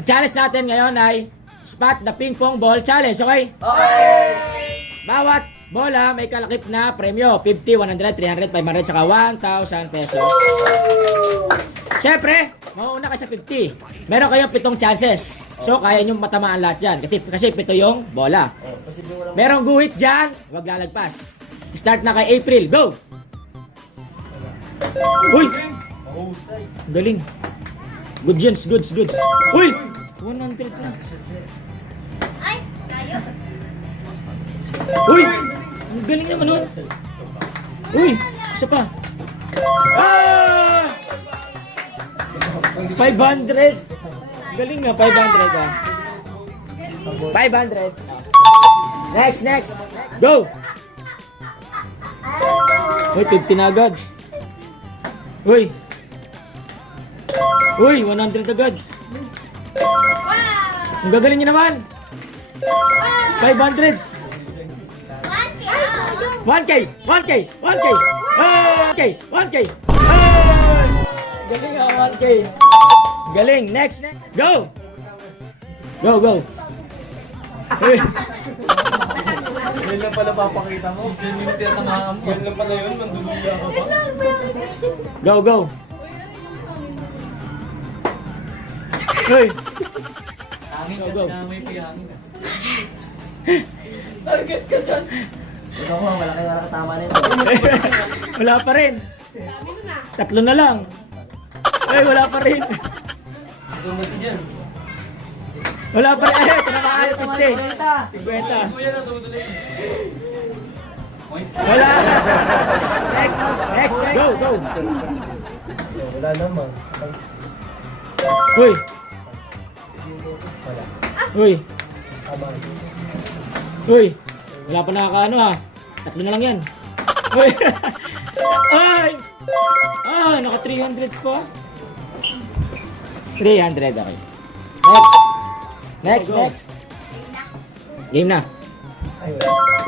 Ang challenge natin ngayon ay spot the ping pong ball challenge, okay? Okay! Bawat bola may kalakip na premyo. 50, 100, 300, 500, saka 1,000 pesos. Siyempre, mauuna ka sa 50. Meron kayong 7 chances. So, kaya nyo matamaan lahat yan. Kasi 7 yung bola. Merong guhit dyan, huwag lalagpas. Start na kay April. Go! Uy! Galing. Good yun, goods. Uy! 100 na. Ay, tayo. Uy! Ang galing naman nun. Uy! Isa pa. Ah! 500. Galing nga, 500 ah. 500. Next. Go! Uy, 50 na agad. Uy! 100 agad. Ang gagaling niya naman. 500. 1K. 1K. Galing ah, 1K. Galing. Next. Go. Uy. Yan lang pala papakita mo. Yan yung tinatamaan mo. Yan lang pala yun, manduluya ka pa. Go. Uy. Hangin Go. kasi na may piyangin. Target ka dyan. Ikaw mo, malaki nakatama na yun. Wala pa rin. Dami na. 3 na lang. Ay, wala pa rin. Ito mo dyan. Wala pa rin. Ay, tinamaan yung 50. 50. Kuya na tutuloy. Wala. Next. Go. Wala naman. Uy. Wala pa nakakaano ha. 3 na lang yan. Uy. Ay. Naka 300 pa. 300, okay. Next. Game na.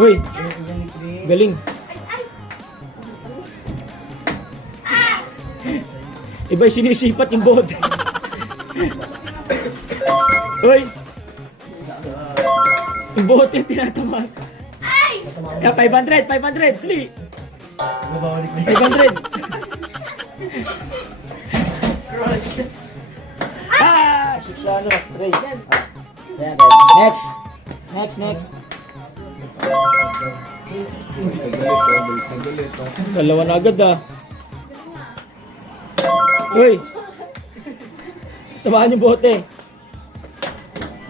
Uy. Galing. Iba yung sinisipat yung bote. Uy. Yung bote yung tinatamaan. Yeah, 500. 3. 500. Shiksano. 3. Next. Dalawa na agad ah. Uy! Tamaan yung bote.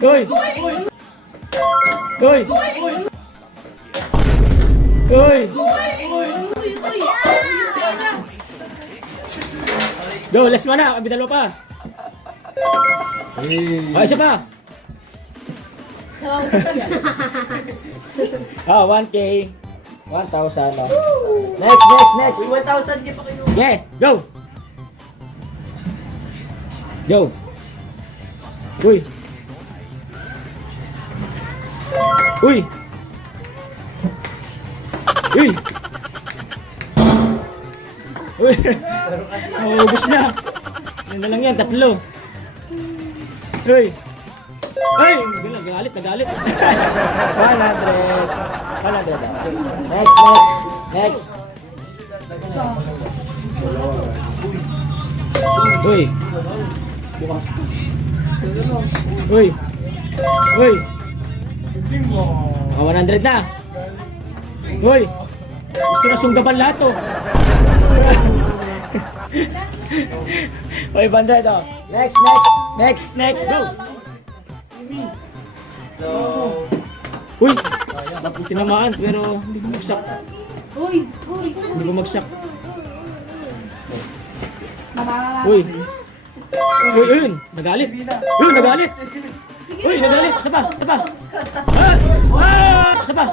Uy! Go, last one na. Abi dalawa pa. Isa pa. 1K. 1,000. Next. 1,000 pa kayo. Yeah, go. Uy. Maubos na. Yan na lang yan, 3. Uy. Nagalit. 100. Next. Uy. 100 na. Uy. Gusto na sunggaban lahat to. 500 oh. Next. Go. Uy. Tapos tinamaan pero hindi bumagsak. Hindi bumagsak. Uy. Nagalit. Isa pa. Isa pa.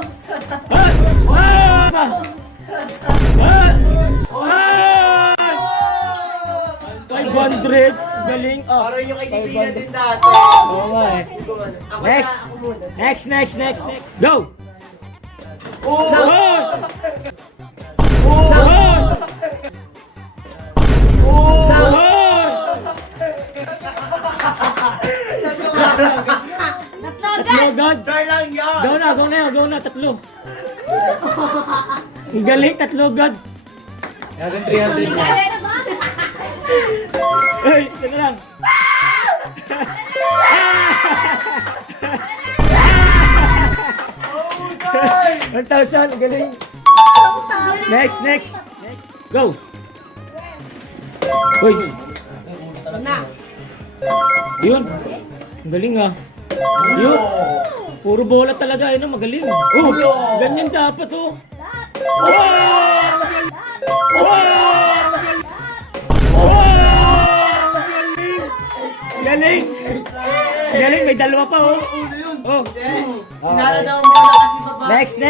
500. Galing. Parang yung kay Divina din dati. Oo nga eh. Next. Go! Tatlo agad. Try lang yan! Go na, tatlo. Ang galing, tatlo agad. Natin 300 na. Hey, isa na lang. 1,000, ang galing. Next. Go. Hoy, Na. yun. Ang galing ah. Yun. Puro bola talaga, yun, magaling. Oh, ganyan dapat oh. Wow! Ang galing! Wow! Ang galing! Wow! Ang galing! Galing! Galing, may dalawa pa oh. Oh. Sinala daw mo na kasi baba. Next.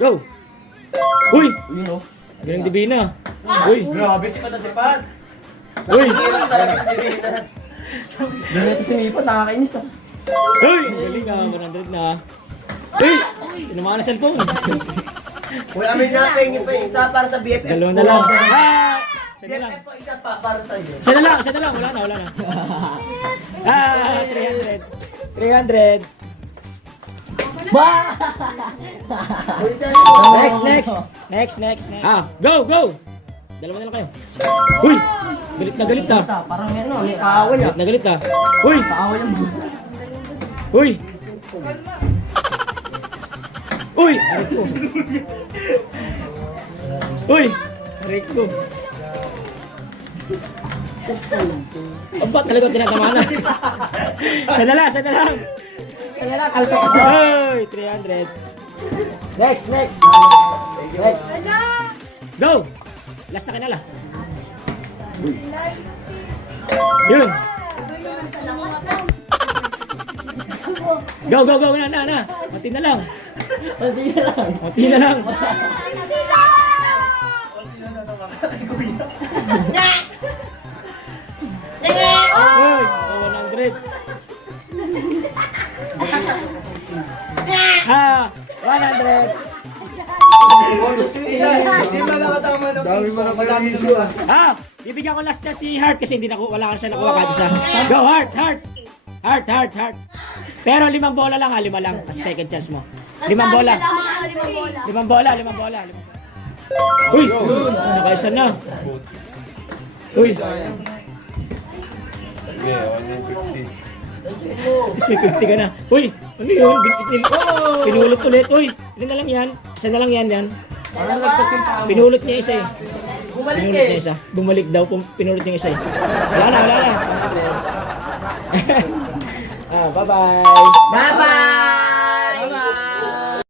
Go. Uy! Yun o. Galing Divina. Uy! Grabe si Sipat. Uy! Hirap talaga si Divina. Hindi na ito sinipat, nakakainis ah. Uy! Ang galing ah, 100 na. Uy! Inumaan na cellphone. Wala may napingin pa isa para sa BFF. Dalawa na lang. Ah! Isa na lang. BFF po isa pa para sa iyo. Isa na lang. Wala na. Ah! 300. Ba! Next. Ah, go! Dalawa na lang kayo. Uy! Galit ah. Parang yan o, may kaaway ah. Galit ah. Uy! Kaaway ang buhay. Uy! Uy! Aray ko. Uy! Aray ko. Aba, talagang tinatama na. Sana lang. Kaya lang, kalta ka. Uy! 300. Next. Go! Last na kinala. Yun! Go! Na! Mati na lang. Uy! 100. Ah! 100. Hindi mo nakatama ng madami nito ah. Ah! Bibigyan ko last na si Heart kasi wala ka siya nakuha kahit isa. Go, Heart! Pero 5 bola lang ha, 5 lang. Kasi second chance mo. 5 bola. 5 bola. Uy! Nakaisa na. Uy! Tapos may 50 ka na. Uy! Ano yun? Pinulot ulit. Uy! Ilan na lang yan? Isa na lang yan. Parang nagpas yung paa mo. Pinulot niya isa eh. Bumalik Pinulot niya eh. isa. Bumalik daw. Pinulot niya isa eh. Wala na. Bye-bye! Bye-bye!